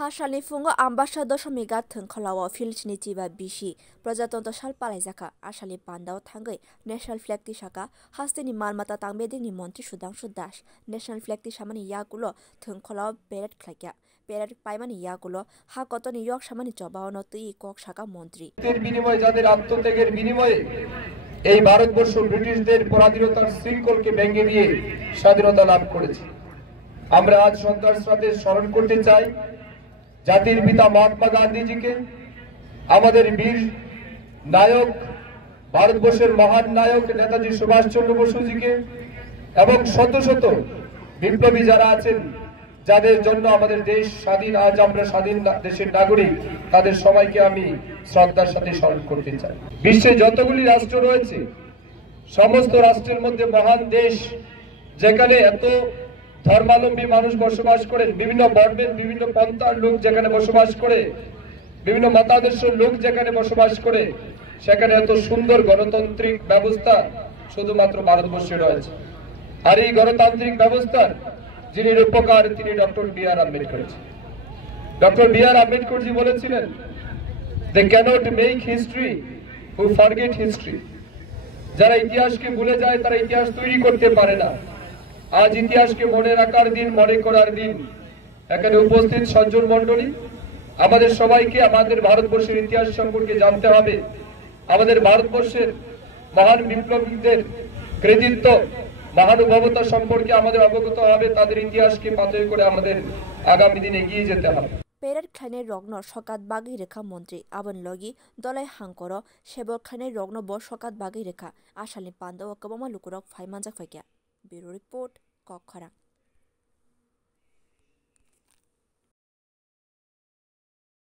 Phashani fungo ambassador shamiga thungkhalawa filchni chiba bishi prajatantra sal palaijaka asali pandao thangai national flag ti saka hasteni malmata tangbedini montri Sudhanshu Das national flag ti samani yagulo thungkhalawa parade khlakya parade paimani yagulo ha kotoni yok samani jobawno tui kok saka মন্ত্রী এর বিনিময়ে যাদের আত্মত্যাগের বিনিময়ে এই ভারতবর্ষ ব্রিটিশদের পরাধীনতার শৃঙ্খলকে ভেঙে দিয়ে স্বাধীনতা লাভ করেছে। আমরা আজ সন্তার সাথে স্মরণ করতে চাই জাতির পিতা মহাত্মা গান্ধীজিকে, আমাদের বীর নায়ক ভারতবর্ষের মহান নায়ক নেতাজি সুভাষচন্দ্র বসুজিকে এবং শত শত বিপ্লবী যারা আছেন যাদের জন্য আমাদের দেশ স্বাধীন, আজ আমরা স্বাধীন দেশের নাগরিক, তাদের সবাইকে আমি শ্রদ্ধার সাথে স্মরণ করতে চাই। বিশ্বে যতগুলি রাষ্ট্র রয়েছে সমস্ত রাষ্ট্রের মধ্যে মহান দেশ যেখানে এত ধর্মাবলম্বী মানুষ বসবাস করেন, বিভিন্ন বর্ণের বিভিন্ন পন্থার লোক যেখানে বসবাস করে, বিভিন্ন মতাদর্শের লোক যেখানে বসবাস করে, সেখানে এত সুন্দর গণতান্ত্রিক ব্যবস্থা শুধুমাত্র ভারতবর্ষে রয়েছে। আর এই গণতান্ত্রিক ব্যবস্থার যিনি রূপকার তিনি doctor B R. Ambedkar. Doctor B R. Ambedkar ji বলেছিলেন, they cannot make history who forget history। যারা ইতিহাসকে ভুলে যায় তারা ইতিহাস তৈরি করতে পারে না। আজ ইতিহাসকে মনে রাখার দিন, মনে করার দিন। এখানে উপস্থিত সজ্জন মণ্ডলী, আমাদের সবাইকে আমাদের ভারতবর্ষের ইতিহাস সম্পর্কে জানতে হবে। আমাদের ভারতবর্ষের মহান বিপ্লবীদের কৃতিত্ব, মহানুভবতা সম্পর্কে আমাদের অবগত হবে, তাদের ইতিহাসকে পাথেয় করে আমাদের আগামী দিনে এগিয়ে যেতে হবে। পেরেড খানের রগ্ন সকাত বাগি রেখা মন্ত্রী আবন লগি দলাই হাঙ্কর সেবক খানের রগ্ন ব সকাত বাগি রেখা আসালি পান্ডা ও কবমা লুকুরক ফাইমানজা ফাইকিয়া। Bureau report কক্ষরা।